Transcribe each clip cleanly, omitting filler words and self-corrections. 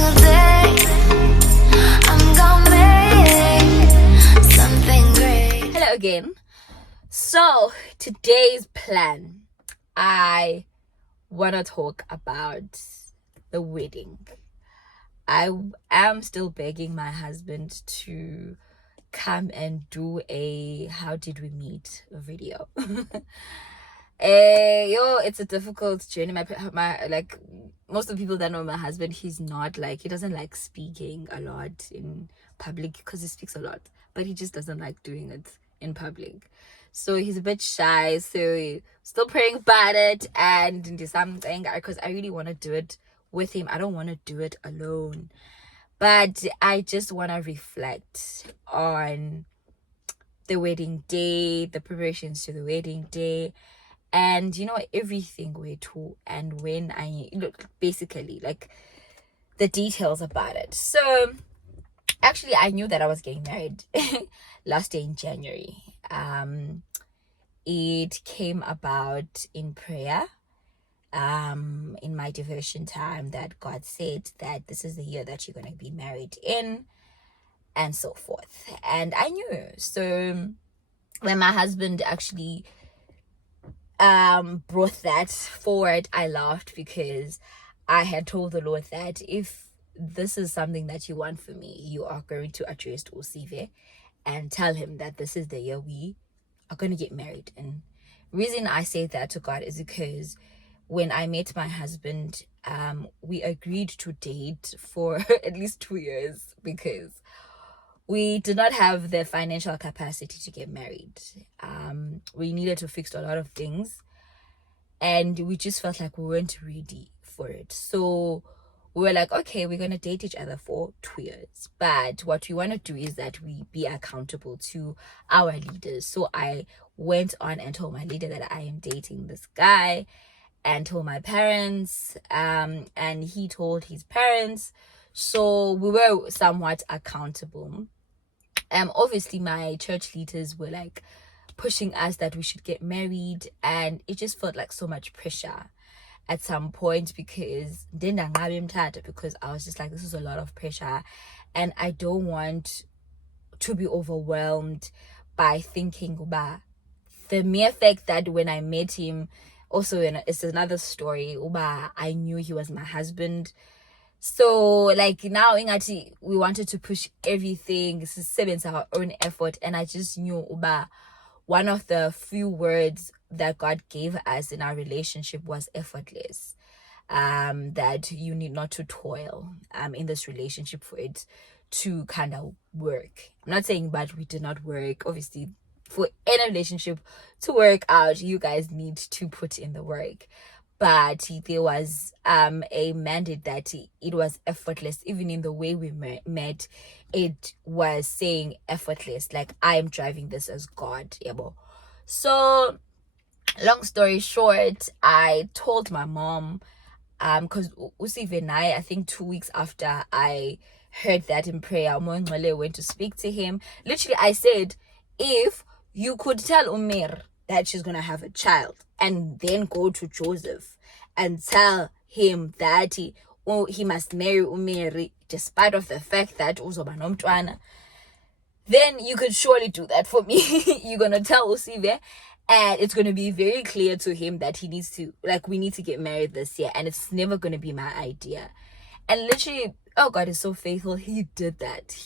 single day I'm gonna make something great. Hello again. So today's plan, I want to talk about the wedding. I am still begging my husband to come and do a how did we meet video. It's a difficult journey. My like most of the people that know my husband, he doesn't like speaking a lot in public because he speaks a lot, but he just doesn't like doing it in public. So he's a bit shy. So still praying about it and do something because I really want to do it with him. I don't want to do it alone. But I just want to reflect on the wedding day, the preparations to the wedding day, and everything we do, and when I look basically like the details about it. So actually I knew that I was getting married last year in January. It came about in prayer, in my devotion time, that God said that this is the year that you're going to be married in, and so forth. And I knew. So when my husband actually brought that forward, I laughed because I had told the Lord that if this is something that you want for me, you are going to address Usive and tell him that this is the year we are going to get married. And reason I say that to God is because when I met my husband, we agreed to date for at least 2 years because we did not have the financial capacity to get married. We needed to fix a lot of things, and we just felt like we weren't ready for it. So we were like, okay, we're going to date each other for 2 years. But what we want to do is that we be accountable to our leaders. So I went on and told my leader that I am dating this guy, and told my parents, and he told his parents. So we were somewhat accountable. Obviously my church leaders were like pushing us that we should get married, and it just felt like so much pressure at some point because I was just like, this is a lot of pressure, and I don't want to be overwhelmed by thinking about the mere fact that when I met him, also it's another story, I knew he was my husband. So like now ingati we wanted to push everything, seven our own effort, and I just knew one of the few words that God gave us in our relationship was effortless. That you need not to toil in this relationship for it to kind of work. I'm not saying but we did not work. Obviously, for any relationship to work out, you guys need to put in the work. But there was a mandate that it was effortless. Even in the way we met, it was saying effortless. Like, I am driving this as God. So, long story short, I told my mom, because Usive and I think 2 weeks after I heard that in prayer, Moengole went to speak to him. Literally, I said, if you could tell Umir that she's gonna have a child, and then go to Joseph and tell him that he must marry Umiri despite of the fact that uzoba nomntwana, then you could surely do that for me. You're gonna tell Usive, and it's gonna be very clear to him that we need to get married this year, and it's never gonna be my idea. And literally, oh God is so faithful, he did that.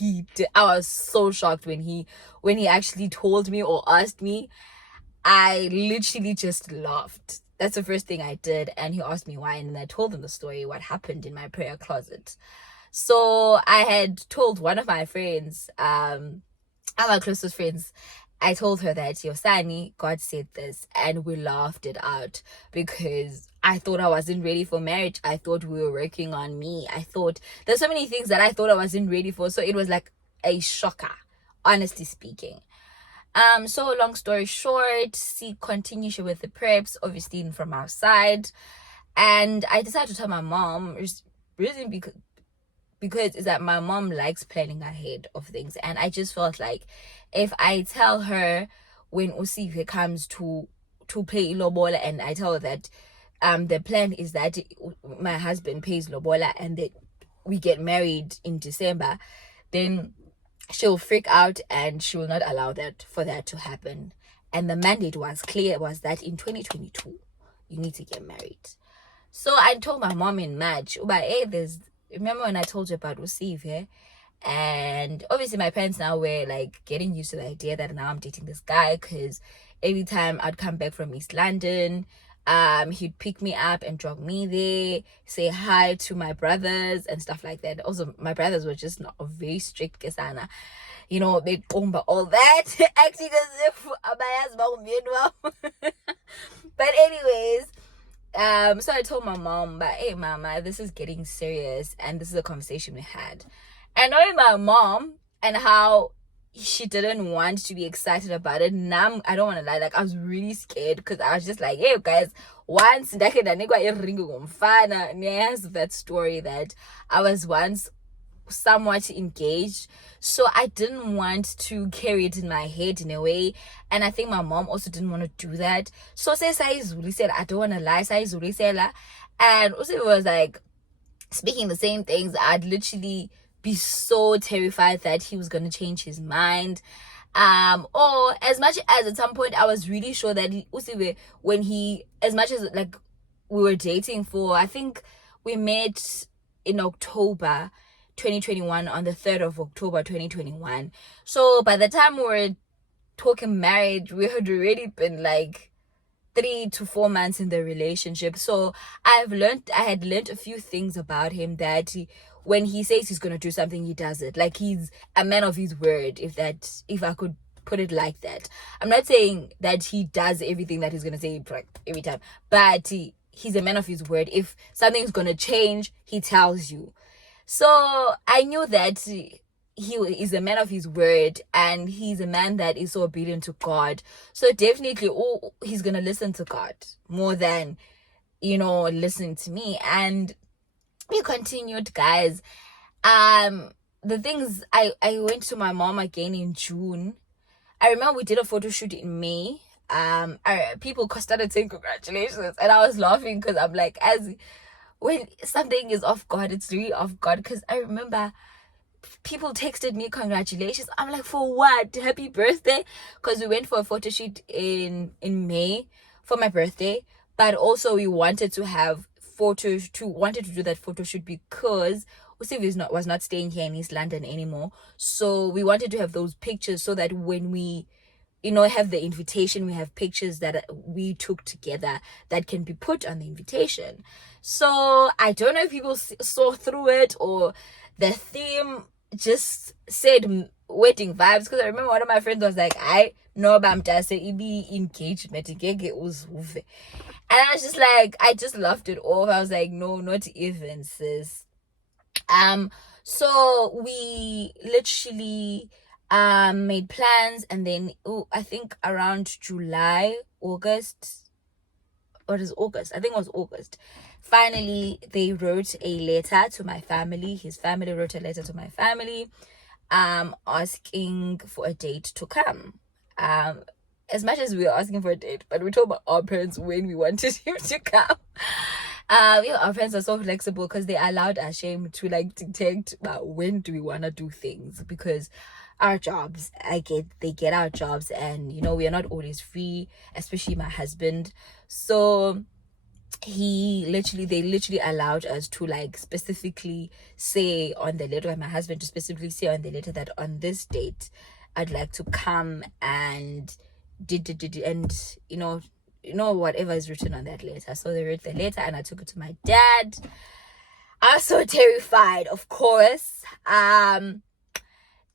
I was so shocked when he actually told me or asked me. I literally just laughed. That's the first thing I did. And he asked me why, and then I told him the story, what happened in my prayer closet. So I had told one of my friends, my closest friends, I told her that, Yosani, God said this, and we laughed it out because I thought I wasn't ready for marriage. I thought we were working on me. I thought there's so many things that I thought I wasn't ready for. So it was like a shocker, honestly speaking. So long story short, continue with the preps, obviously from our side, and I decided to tell my mom, reason because is that my mom likes planning ahead of things, and I just felt like if I tell her when Usive comes to play Lobola, and I tell her that the plan is that my husband pays Lobola and that we get married in December, then she'll freak out and she will not allow that for that to happen. And the mandate was clear, was that in 2022 you need to get married. So I told my mom in March, but hey, remember when I told you about Usive, yeah? And obviously my parents now were like getting used to the idea that now I'm dating this guy, because every time I'd come back from East London, he'd pick me up and drop me there, say hi to my brothers and stuff like that. Also, my brothers were just not very strict kesana, you know, big bomba, all that, acting as if Abaya's mom. But anyways, so I told my mom, but hey mama, this is getting serious, and this is a conversation we had. And knowing my mom and how she didn't want to be excited about it, now I don't want to lie, like I was really scared, because I was just like, hey guys, once that story that I was once somewhat engaged, so I didn't want to carry it in my head in a way, and I think my mom also didn't want to do that. So say Zuli said, I don't want to lie, Zuli said, and also it was like speaking the same things. I'd literally be so terrified that he was going to change his mind, or as much as at some point I was really sure that when he, as much as like we were dating for, I think we met in October 2021, on the 3rd of October 2021. So by the time we were talking marriage, we had already been like 3 to 4 months in the relationship. So I had learned a few things about him, that when he says he's going to do something, he does it. Like, he's a man of his word, if I could put it like that. I'm not saying that he does everything that he's going to say every time, but he's a man of his word. If something's going to change, he tells you. So I knew that he is a man of his word, and he's a man that is so obedient to God. So definitely, he's going to listen to God more than, listening to me. And we continued, guys. The things, I went to my mom again in June. I remember we did a photo shoot in May. People started saying congratulations, and I was laughing, because I'm like, when something is of God, it's really of God. Because I remember people texted me congratulations. I'm like, for what? Happy birthday? Because we went for a photo shoot in May for my birthday, but also we wanted to do that photo shoot because Usiv was not staying here in East London anymore. So we wanted to have those pictures, so that when we have the invitation, we have pictures that we took together that can be put on the invitation. So I don't know if people saw through it, or the theme just said wedding vibes, because I remember one of my friends was like, I know about be engagement, and I was just like, I just laughed it off. I was like, no, not even, sis. So we literally made plans, and then I think around August, I think it was August, finally they wrote a letter to my family. His family wrote a letter to my family, asking for a date to come. As much as we were asking for a date, but we told our parents when we wanted him to come. Our parents are so flexible, because they allowed us to like dictate when do we want to do things, because our jobs, they get our jobs, and we are not always free, especially my husband. So they literally allowed us to like specifically say on the letter, and my husband to specifically say on the letter, that on this date I'd like to come, and whatever is written on that letter. So they wrote the letter, and I took it to my dad. I was so terrified, of course.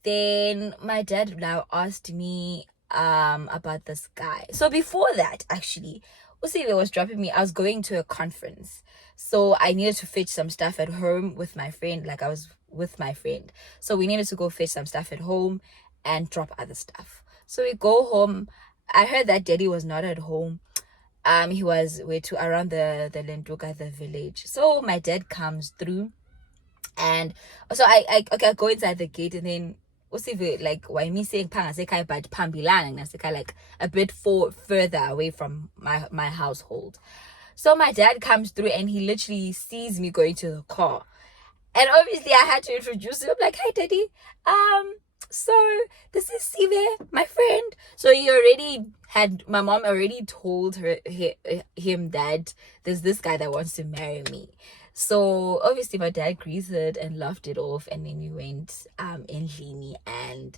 Then my dad now asked me about this guy. So before that, actually, Usive was dropping me. I was going to a conference, so I needed to fetch some stuff at home with my friend. Like, I was with my friend, so we needed to go fetch some stuff at home and drop other stuff. So we go home. I heard that daddy was not at home. He was around the Lenduka, the village. So my dad comes through, and so I go inside the gate, and then Usive, like, why me saying pangasekai, but pambilang naseka, like a bit further away from my household. So my dad comes through, and he literally sees me going to the car, And obviously I had to introduce him. I'm like, hi daddy. So this is Sive, my friend. So he already had, my mom already told him that there's this guy that wants to marry me. So obviously my dad greeted and laughed it off, and then we went in Lini and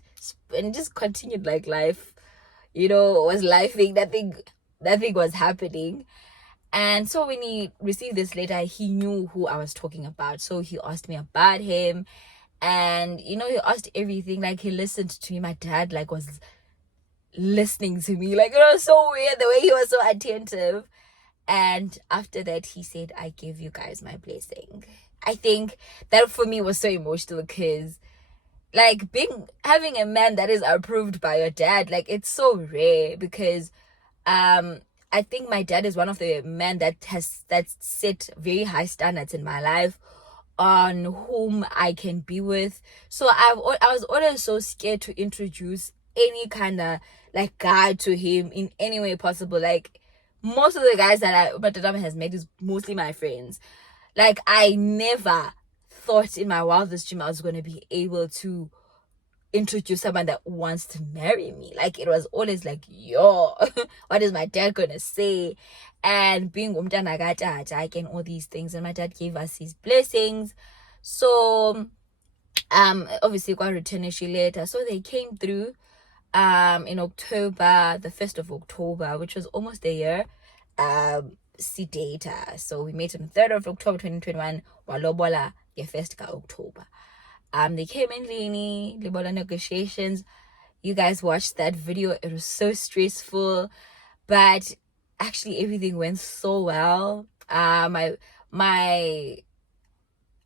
just continued like life, was lifing. That thing was happening. And so when he received this letter, he knew who I was talking about. So he asked me about him, and he asked everything. Like, he listened to me. My dad like was listening to me. Like, it was so weird the way he was so attentive. And after that, he said, I give you guys my blessing. I think that for me was so emotional, because like having a man that is approved by your dad, like, it's so rare. Because I think my dad is one of the men that set very high standards in my life on whom I can be with. So I was always so scared to introduce any kind of like guy to him in any way possible. Like, most of the guys that my dad has met is mostly my friends. Like, I never thought in my wildest dream I was going to be able to introduce someone that wants to marry me. Like, it was always like, yo, what is my dad gonna say? And being umntana katata and all these things, and my dad gave us his blessings. So obviously got return later. So they came through in October, the 1st of October, which was almost a year. See data. So we met on the 3rd of October 2021, Lobola, the 1st of October. They came in Lini, Lobola negotiations. You guys watched that video. It was so stressful, but actually everything went so well. My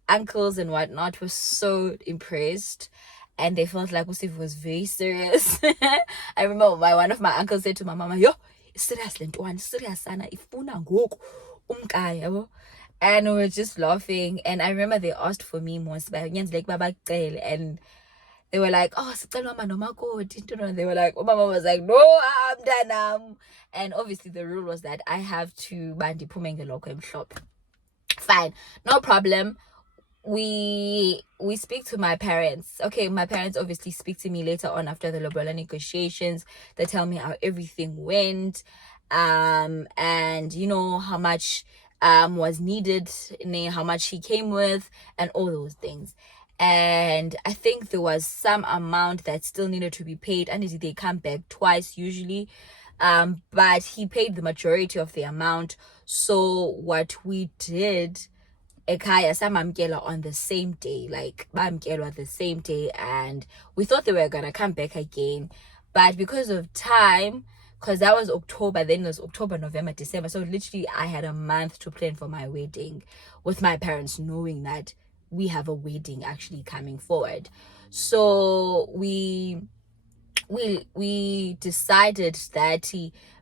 uncles and whatnot were so impressed, and they felt like Usif was very serious. I remember one of my uncles said to my mama, yo, serious one, serious sana, ifuna ngoku umkaya yabo. And we were just laughing. And I remember they asked for me most, and they were like, oh, they were like, oh, my mom was like, no, I'm done. And obviously the rule was that I have to bandi pumenge loco shop. Fine, no problem. We speak to my parents. Okay, my parents obviously speak to me later on after the Lobola negotiations. They tell me how everything went, and how much was needed, how much he came with, and all those things. And I think there was some amount that still needed to be paid, and they come back twice usually, but he paid the majority of the amount. So what we did, ekhaya samamkela on the same day, like bamkelwa the same day, and we thought they were gonna come back again, but because of time, because that was October, then it was October, November, December, so literally I had a month to plan for my wedding, with my parents knowing that we have a wedding actually coming forward. So we decided that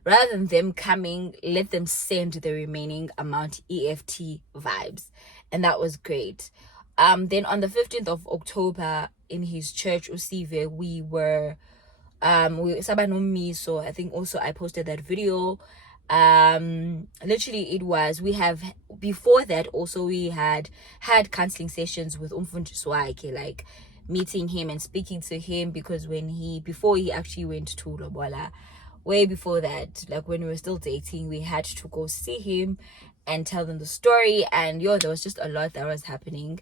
rather than them coming, let them send the remaining amount EFT vibes, and that was great. Then on the 15th of October in his church Usive, we were so I think also I posted that video. Literally it was, we have, before that also we had counseling sessions with Umfundiswaike, like meeting him and speaking to him, because before he actually went to Lobola, way before that, like when we were still dating, we had to go see him and tell them the story, and there was just a lot that was happening.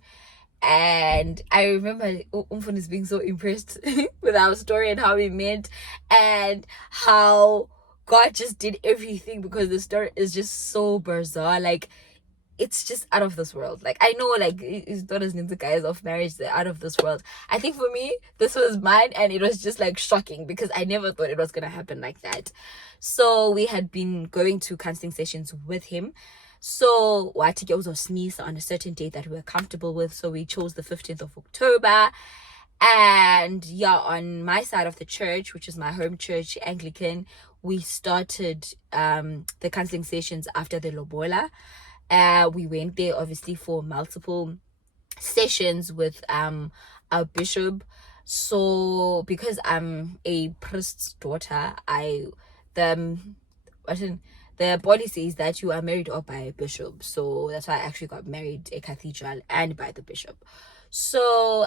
And I remember Umfundis being so impressed with our story and how we met, and how God just did everything, because the story is just so bizarre. Like, it's just out of this world. Like, I know, like, his daughters need the guys of marriage, they're out of this world. I think for me, this was mine, and it was just like shocking, because I never thought it was gonna happen like that. So we had been going to counseling sessions with him. So Watike was sneeze on a certain date that we were comfortable with. So we chose the 15th of October. And on my side of the church, which is my home church, Anglican, we started the counseling sessions after the Lobola. We went there obviously for multiple sessions with our bishop. So because I'm a priest's daughter, the the policy is that you are married or by a bishop. So that's why I actually got married a cathedral and by the bishop. So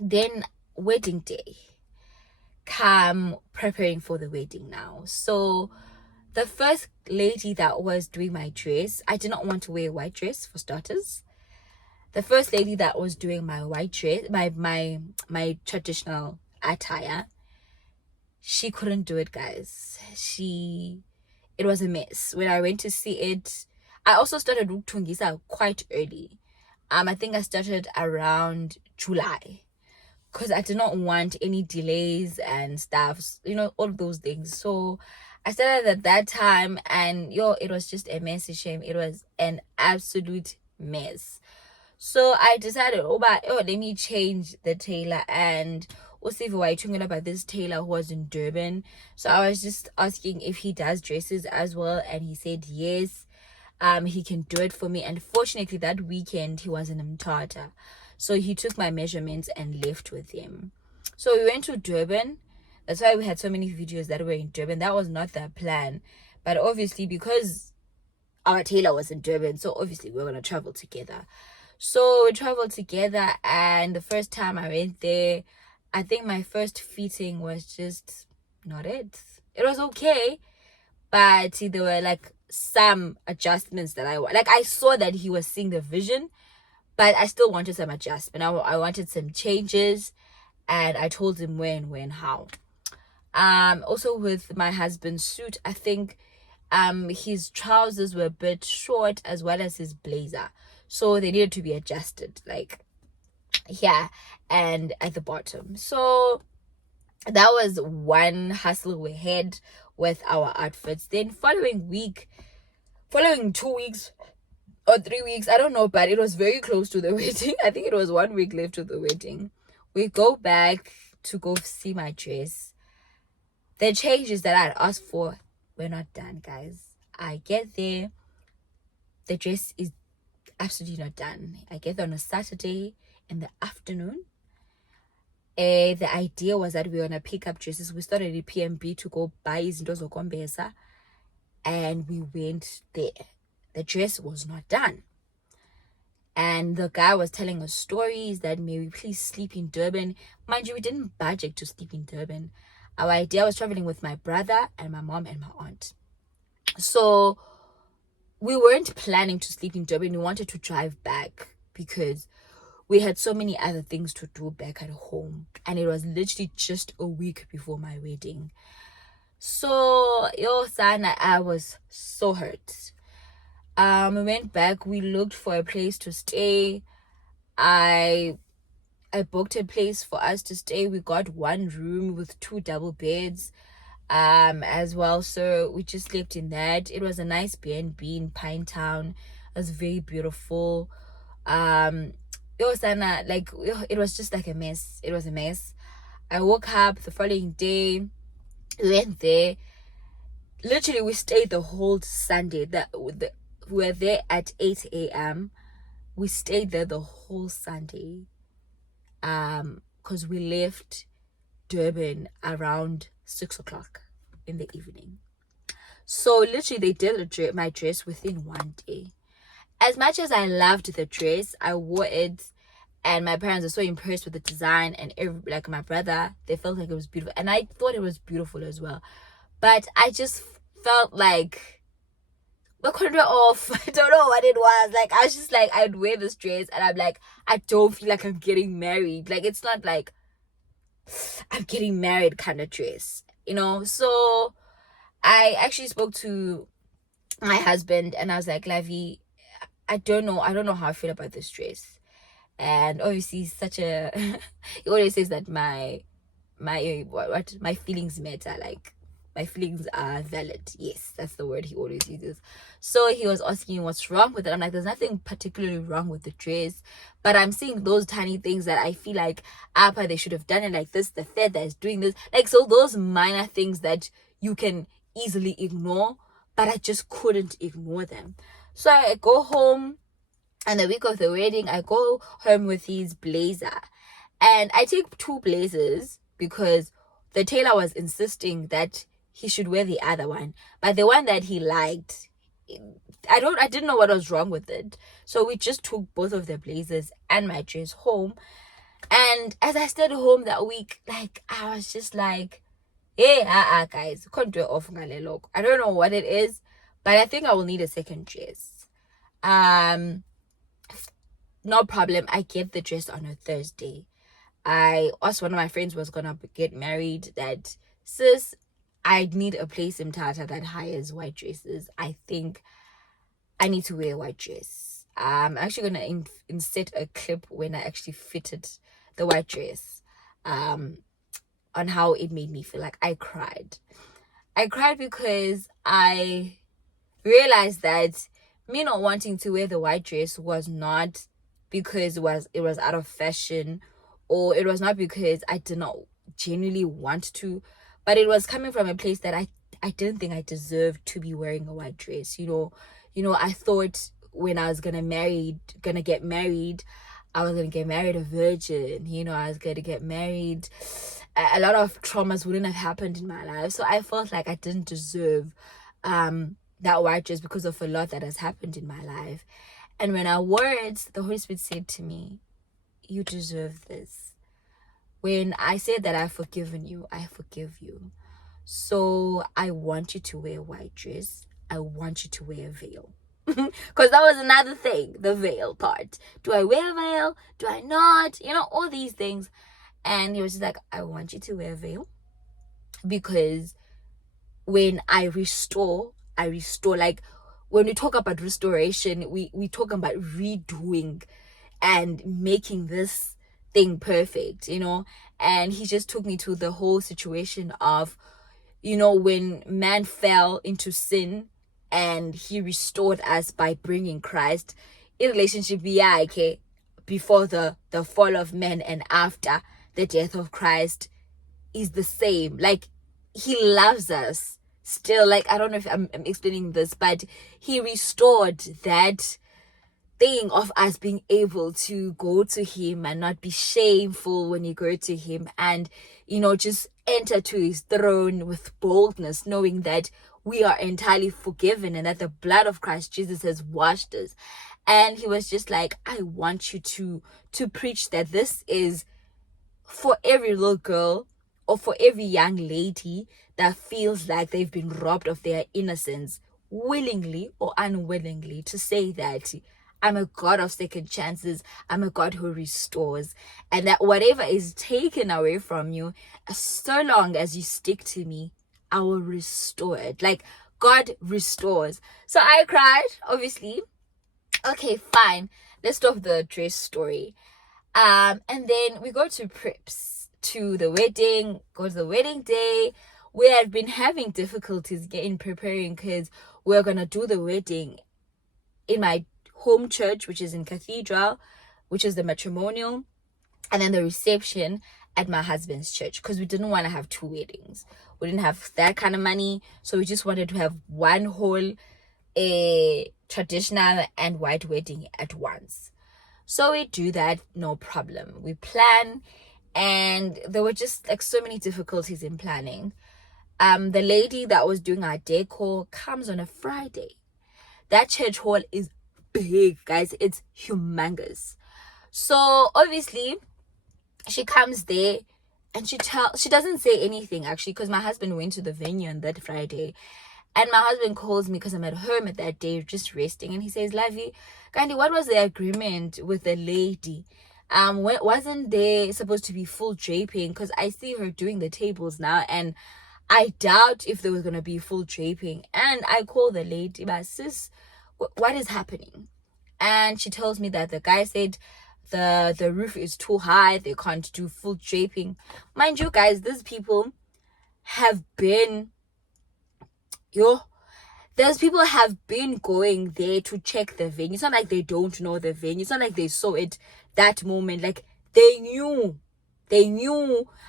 then wedding day, come preparing for the wedding now. So the first lady that was doing my dress, I did not want to wear a white dress for starters. The first lady that was doing my white dress, my traditional attire, she couldn't do it, guys. It was a mess. When I went to see it, I also started Tungisa quite early. I think I started around July because I did not want any delays and stuff, all of those things. So I started at that time, and it was just a messy shame. It was an absolute mess. So I decided, let me change the tailor, and also I talking about this tailor who was in Durban. So I was just asking if he does dresses as well, and he said yes. He can do it for me. And fortunately that weekend he was in Mthatha, so he took my measurements and left with him. So we went to Durban. That's why we had so many videos that were in Durban. That was not the plan, but obviously because our tailor was in Durban, so obviously we're gonna travel together. So we traveled together, and the first time I went there, I think my first fitting was just not it. It was okay, but there were like some adjustments that I saw that he was seeing the vision, but I still wanted some adjustment. I wanted some changes, and I told him when, how. Also with my husband's suit, I think his trousers were a bit short as well as his blazer, so they needed to be adjusted, like here and at the bottom. So that was one hustle we had with our outfits. Then following 2 weeks or 3 weeks, I don't know, but it was very close to the wedding. I think it was 1 week left to the wedding. We go back to go see my dress. The changes that I had asked for were not done, guys. I get there, the dress is absolutely not done. I get there on a Saturday in the afternoon. The idea was that we were gonna pick up dresses. We started at PMB to go buy izinto zokombesa, and we went there. The dress was not done, and the guy was telling us stories that may we please sleep in Durban. Mind you, we didn't budget to sleep in Durban. Our idea was traveling with my brother and my mom and my aunt. So we weren't planning to sleep in Durban. We wanted to drive back because we had so many other things to do back at home, and it was literally just a week before my wedding. So Sana, I was so hurt. We went back. We looked for a place to stay. I booked a place for us to stay. We got one room with 2 double beds as well, so we just slept in that. It was a nice B&B in Pinetown. It was very beautiful. It was just like a mess. It was a mess. I woke up the following day, we went there. Literally we stayed the whole Sunday. We were there at 8 a.m. We stayed there the whole Sunday, because we left Durban around 6 o'clock in the evening. So literally they did my dress within 1 day. As much as I loved the dress, I wore it, and my parents are so impressed with the design, and like my brother, they felt like it was beautiful, and I thought it was beautiful as well. But I just felt like we're kind of off. I don't know what it was. Like, I was just like, I'd wear this dress and I'm like, I don't feel like I'm getting married. Like, it's not like I'm getting married kind of dress, So I actually spoke to my husband and I was like, Lavi, I don't know how I feel about this dress. And obviously he's such a he always says that my feelings matter, like my feelings are valid. Yes, that's the word he always uses. So he was asking what's wrong with it. I'm like, there's nothing particularly wrong with the dress, but I'm seeing those tiny things that I feel like they should have done it like this, the feather is doing this, like, so those minor things that you can easily ignore, but I just couldn't ignore them. So I go home, and the week of the wedding I go home with his blazer, and I take 2 blazers because the tailor was insisting that he should wear the other one. But the one that he liked, I didn't know what was wrong with it. So we just took both of the blazers and my dress home. And as I stayed home that week, like I was just like, hey, guys, can't do it off. I don't know what it is, but I think I will need a second dress. No problem. I get the dress on a Thursday. I asked one of my friends was gonna get married that, sis, I need a place in Tata that hires white dresses. I think I need to wear a white dress. I'm actually gonna insert a clip when I actually fitted the white dress, on how it made me feel. Like I cried because I realized that me not wanting to wear the white dress was not because it was out of fashion, or it was not because I did not genuinely want to, but it was coming from a place that I didn't think I deserved to be wearing a white dress. I thought when I was gonna get married, I was gonna get married a virgin. I was gonna get married. A lot of traumas wouldn't have happened in my life, so I felt like I didn't deserve that white dress because of a lot that has happened in my life. And when I wore it, the Holy Spirit said to me, you deserve this. When I said that I've forgiven you, I forgive you. So I want you to wear a white dress. I want you to wear a veil. Because that was another thing, the veil part. Do I wear a veil? Do I not? All these things. And he was just like, I want you to wear a veil. Because when I restore, like when we talk about restoration, we talk about redoing and making this thing perfect, and he just took me to the whole situation of, when man fell into sin and he restored us by bringing Christ in relationship, okay, before the fall of man and after the death of Christ is the same. Like he loves us still. Like I don't know if I'm explaining this, but he restored that thing of us being able to go to him and not be shameful when you go to him, and just enter to his throne with boldness, knowing that we are entirely forgiven and that the blood of Christ Jesus has washed us. And he was just like, I want you to preach that this is for every little girl or for every young lady that feels like they've been robbed of their innocence, willingly or unwillingly, to say that I'm a God of second chances. I'm a God who restores. And that whatever is taken away from you, so long as you stick to me, I will restore it. Like God restores. So I cried, obviously. Okay, fine. Let's stop the dress story. And then we go to preps, to the wedding, go to the wedding day. We had been having difficulties in preparing because we're going to do the wedding in my home church, which is in Cathedral, which is the matrimonial, and then the reception at my husband's church, because we didn't want to have two weddings. We didn't have that kind of money, so we just wanted to have one whole traditional and white wedding at once. So we do that, no problem. We plan, and there were just like so many difficulties in planning. The lady that was doing our decor comes on a Friday. That church hall is big, guys. It's humongous. So obviously she comes there and she doesn't say anything, actually, because my husband went to the venue on that Friday, and my husband calls me because I'm at home at that day just resting, and he says, Lavi, Gandhi, what was the agreement with the lady? Wasn't there supposed to be full draping? Because I see her doing the tables now, and I doubt if there was going to be full draping. And I call the lady, but sis, what is happening? And she tells me that the guy said the roof is too high, they can't do full draping. Mind you, guys, these people have been those people have been going there to check the venue. It's not like they don't know the venue. It's not like they saw it that moment. Like they knew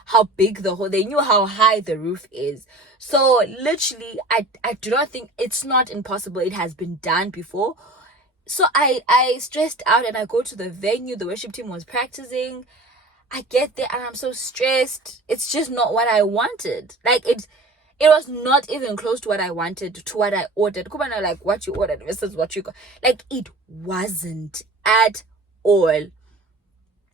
how big they knew how high the roof is. So literally, I do not think, it's not impossible. It has been done before. So I stressed out, and I go to the venue. The worship team was practicing. I get there and I'm so stressed. It's just not what I wanted. Like It was not even close to what I wanted, to what I ordered. Come on, like what you ordered versus what you got. Like it wasn't at all.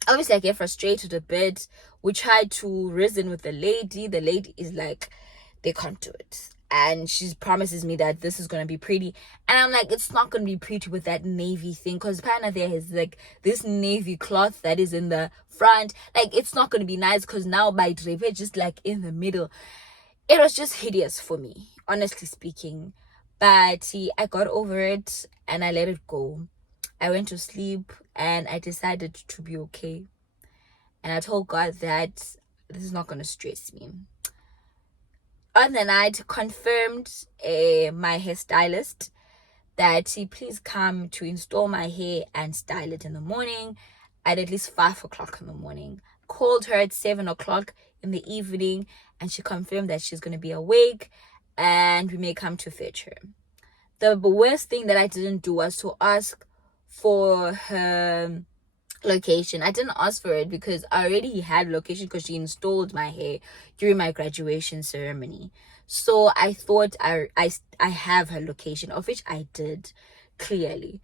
Obviously, I get frustrated a bit. We tried to reason with the lady. The lady is like, they can't do it. And she promises me that this is going to be pretty. And I'm like, it's not going to be pretty with that navy thing. Because Pana there is like this navy cloth that is in the front. Like, it's not going to be nice because now my drape just like in the middle. It was just hideous for me, honestly speaking. But I got over it and I let it go. I went to sleep and I decided to be okay. And I told God that this is not going to stress me. On the night, confirmed my hairstylist that he please come to install my hair and style it in the morning at least 5 o'clock in the morning. Called her at 7 o'clock in the evening and she confirmed that she's going to be awake and we may come to fetch her. The worst thing that I didn't do was to ask for her location. I didn't ask for it because I already had location because she installed my hair during my graduation ceremony. So I thought I have her location, of which I did clearly.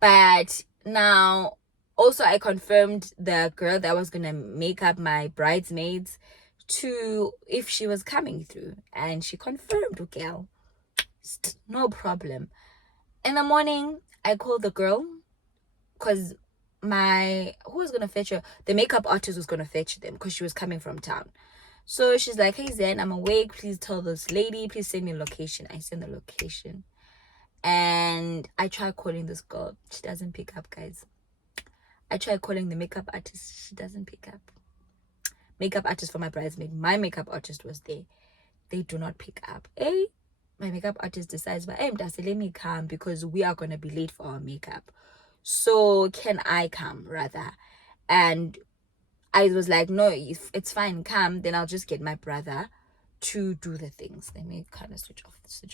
But now also I confirmed the girl that was gonna make up my bridesmaids to if she was coming through, and she confirmed, girl, no problem. In the morning I called the girl because who was gonna fetch her, the makeup artist was gonna fetch them because she was coming from town. So she's like, hey Zen, I'm awake, please tell this lady, please send me a location. I send the location and I try calling this girl. She doesn't pick up, guys. I tried calling the makeup artist. She doesn't pick up. Makeup artist for my bridesmaid, my makeup artist was there. They do not pick up. My makeup artist decides, but let me come because we are gonna be late for our makeup. So can I come rather? And I was like, no, if it's fine, come. Then I'll just get my brother to do the things. Let me kind of switch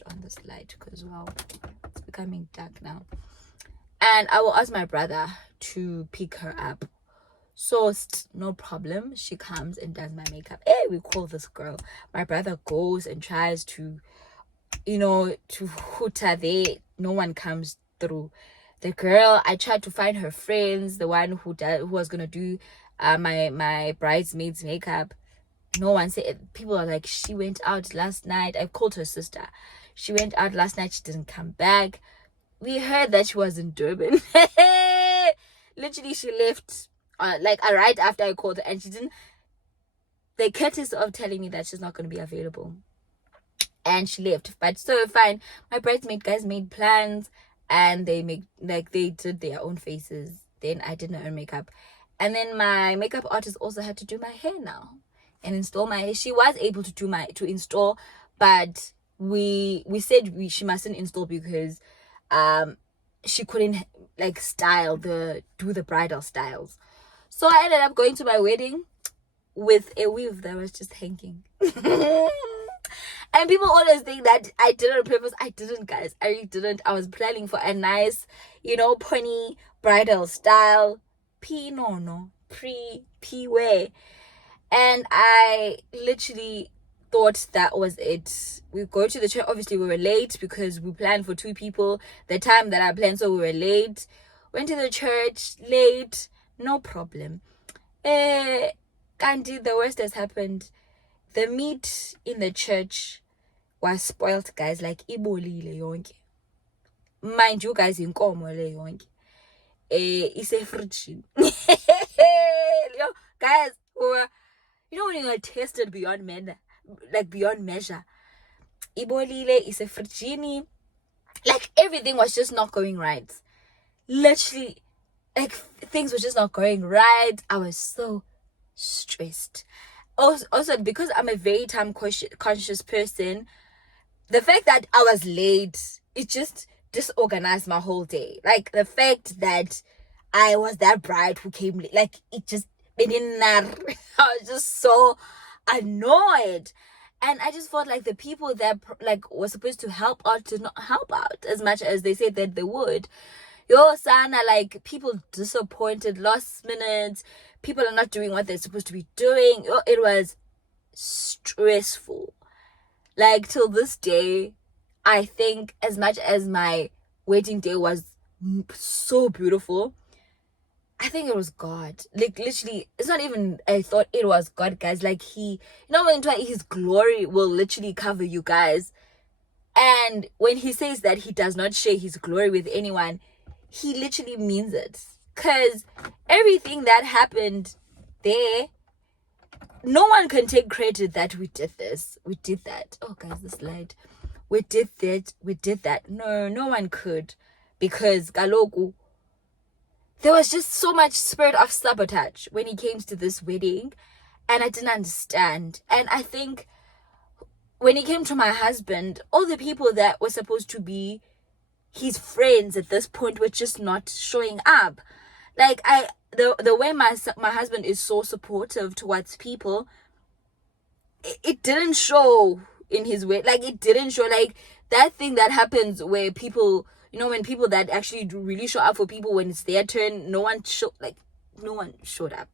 on this light because wow, it's becoming dark now. And I will ask my brother to pick her up. So no problem. She comes and does my makeup. We call this girl. My brother goes and tries to, to hoot her there. No one comes through. The girl, I tried to find her friends, the one who was gonna do my bridesmaid's makeup. No one said. People are like, she went out last night. I called her sister. She went out last night. She didn't come back. We heard that she was in Durban. Literally, she left right after I called her, and she didn't. The courtesy of telling me that she's not gonna be available, and she left. But so fine. My bridesmaid guys made plans. And they did their own faces. Then I did my own makeup, and then my makeup artist also had to do my hair now and install my hair. She was able to install, but we said she mustn't install because she couldn't do the bridal styles. So I ended up going to my wedding with a weave that was just hanging. And people always think that I did it on purpose. I didn't, guys. I really didn't. I was planning for a nice, pony bridal style. Pre-wear. And I literally thought that was it. We go to the church. Obviously, we were late because we planned for 2 people. The time that I planned, so we were late. Went to the church, late. No problem. Kandi, the worst has happened. The meat in the church was spoiled, guys. Like ibolile yonke. Mind you, guys, inkomo le yonke. Isefritshin. Guys, when you are tested beyond measure. Ibolile isefritshini. Like everything was just not going right. Literally, like things were just not going right. I was so stressed. Also because I'm a very time conscious person, the fact that I was late, it just disorganized my whole day. Like the fact that I was that bride who came late, like it just I was just so annoyed. And I just felt like the people that were supposed to help out did not help out as much as they said that they would. Sana, people disappointed last minute. People are not doing what they're supposed to be doing. It was stressful. Like till this day, I think as much as my wedding day was so beautiful, I think it was God. Like literally, it's not even I thought it was God, guys. Like when his glory will literally cover you guys. And when he says that he does not share his glory with anyone, he literally means it. Cause everything that happened there, no one can take credit that we did this. We did that. Oh guys, this light. We did that. We did that. No one could. Because Galoku, there was just so much spirit of sabotage when it came to this wedding, and I didn't understand. And I think when it came to my husband, all the people that were supposed to be his friends at this point were just not showing up. Like the way my husband is so supportive towards people, it didn't show in his way. Like it didn't show, like that thing that happens where people, when people that actually do really show up for people when it's their turn, no one showed up.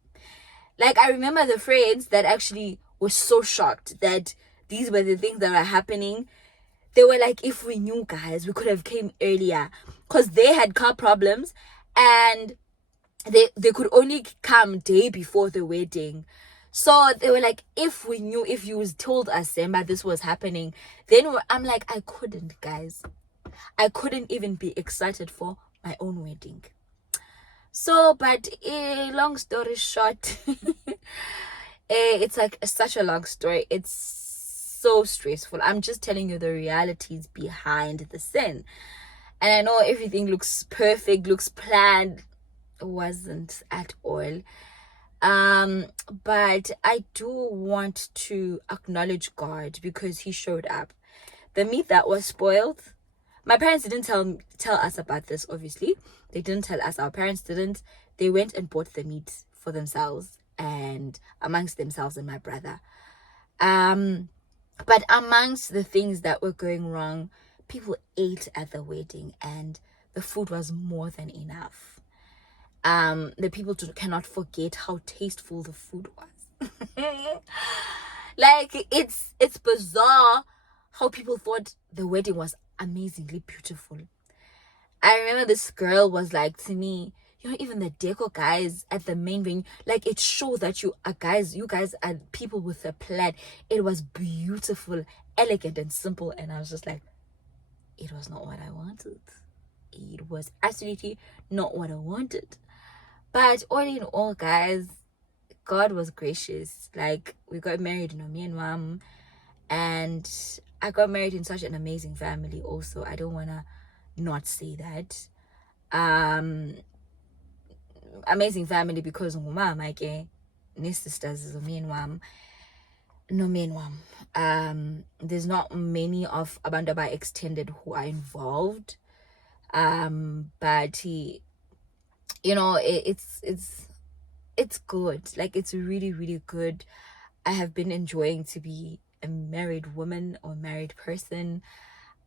Like I remember the friends that actually were so shocked that these were the things that are happening. They were like, if we knew, guys, we could have came earlier, because they had car problems and they could only come day before the wedding. So they were like, if we knew, if you told us, Semba, this was happening, then I'm like, I couldn't, guys. I couldn't even be excited for my own wedding. So, but long story short, it's like such a long story. It's so stressful. I'm just telling you the realities behind the sin. And I know everything looks perfect, looks planned. It wasn't at all. But I do want to acknowledge God because he showed up. The meat that was spoiled, my parents didn't tell us about this, obviously. They didn't tell us. Our parents didn't. They went and bought the meat for themselves and amongst themselves and my brother. But amongst the things that were going wrong, people ate at the wedding and the food was more than enough. The people cannot forget how tasteful the food was. Like it's bizarre how people thought the wedding was amazingly beautiful. I remember this girl was like to me, even the deco guys at the main venue, like it showed that you guys are people with a plan. It was beautiful, elegant, and simple. And I was just like, it was not what I wanted. It was absolutely not what I wanted. But all in all, guys, God was gracious. Like we got married in me and mom, and I got married in such an amazing family also. I don't wanna not say that. Amazing family because ngumama ke ne sisters is me and mom. No me and mom. There's not many of abantu aba extended who are involved. But he, it's good. Like it's really, really good. I have been enjoying to be a married woman or married person.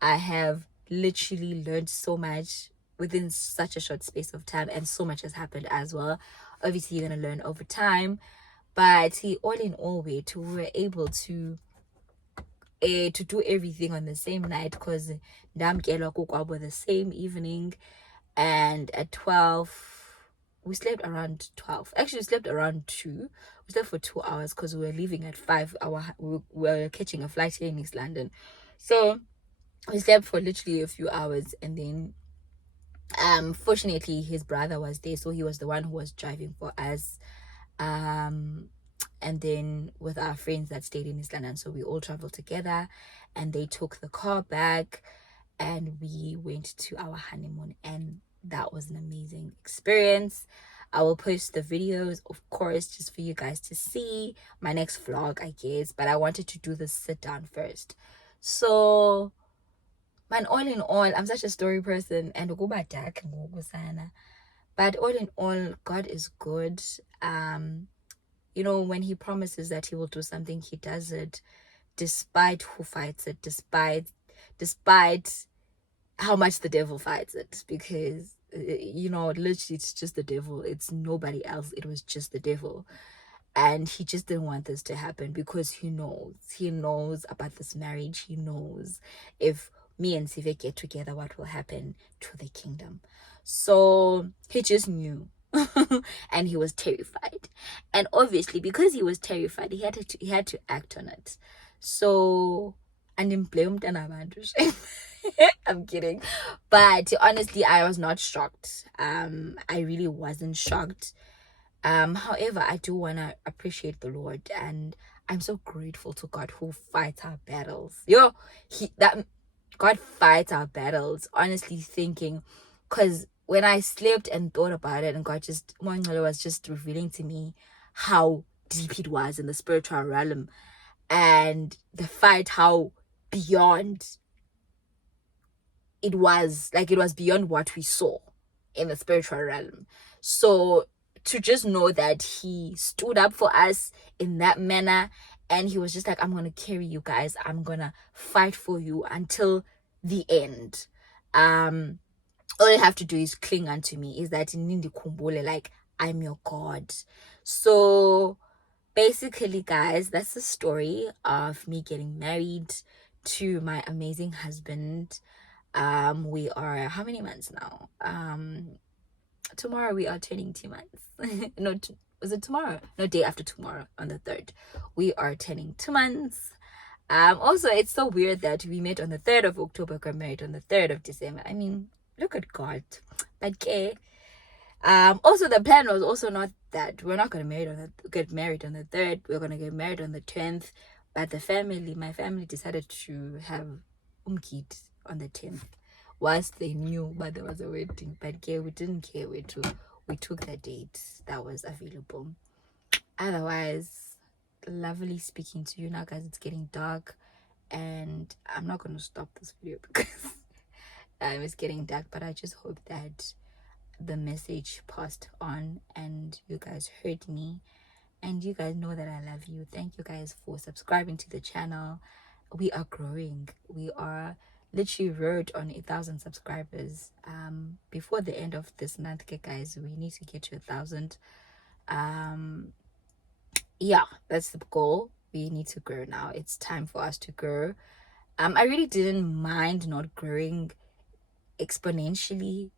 I have literally learned so much within such a short space of time, and so much has happened as well. Obviously you're gonna learn over time, but all in all, we were able to do everything on the same night because the same evening. And at 12 we slept around 12. Actually we slept around 2. We slept for 2 hours because we were leaving at 5. We were catching a flight here in East London, so we slept for literally a few hours. And then fortunately his brother was there, so he was the one who was driving for us, and then with our friends that stayed in East London, so we all traveled together, and they took the car back and we went to our honeymoon, and that was an amazing experience. I will post the videos, of course, just for you guys to see my next vlog, I guess, but I wanted to do the sit down first. So man, all in all, I'm such a story person, and but all in all, God is good. When he promises that he will do something, he does it, despite who fights it, despite how much the devil fights it, because literally it's just the devil. It's nobody else. It was just the devil. and he just didn't want this to happen because he knows about this marriage. He knows if me and Sive get together, what will happen to the kingdom. So he just knew. And he was terrified, and obviously because he was terrified, he had to act on it. So and him blamed and I'm kidding, but honestly I was not shocked. I really wasn't shocked. However, I do want to appreciate the Lord, and I'm so grateful to God who fights our battles. That God fights our battles. Honestly, thinking, because when I slept and thought about it, and Mangalo was just revealing to me how deep it was in the spiritual realm, and the fight, how beyond it was, like it was beyond what we saw in the spiritual realm. So to just know that he stood up for us in that manner, and he was just like, I'm gonna carry you guys, I'm gonna fight for you until the end. All you have to do is cling unto me, is that nindi kumbule, like I'm your God. So basically, guys, that's the story of me getting married to my amazing husband. We are how many months now? Tomorrow we are turning 2 months. No, was it tomorrow? No, day after tomorrow, on the 3rd, we are turning 2 months. Also, it's so weird that we met on the 3rd of October, got married on the 3rd of December. I mean, look at God. But okay. Also the plan was also not that we're not gonna get married on the 3rd. We're gonna get married on the 10th. But my family decided to have kid on the 10th. Whilst they knew but there was a wedding. But okay, we didn't care. We took the date that was available. Otherwise, lovely speaking to you now, guys. It's getting dark, and I'm not gonna stop this video because it's getting dark. But I just hope that the message passed on and you guys heard me, and you guys know that I love you. Thank you guys for subscribing to the channel. We are growing. We are literally road on 1,000 subscribers. Before the end of this month, okay, guys, we need to get to 1,000. Yeah, that's the goal. We need to grow now. It's time for us to grow. I really didn't mind not growing exponentially,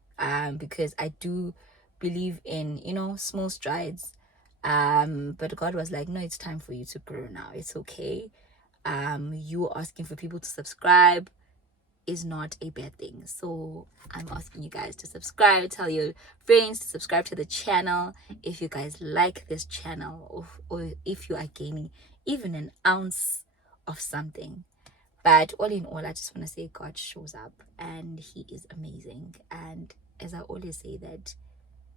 because I do believe in small strides. But God was like, no, it's time for you to grow now. It's okay. You asking for people to subscribe is not a bad thing. So I'm asking you guys to subscribe, tell your friends to subscribe to the channel if you guys like this channel, or if you are gaining even an ounce of something. But all in all, I just want to say God shows up and he is amazing. And as I always say, that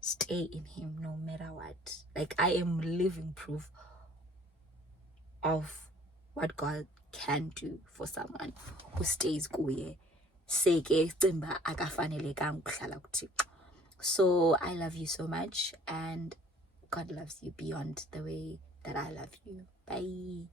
stay in him no matter what. Like, I am living proof of what God can do for someone who stays kuye. So I love you so much, and God loves you beyond the way that I love you. Bye.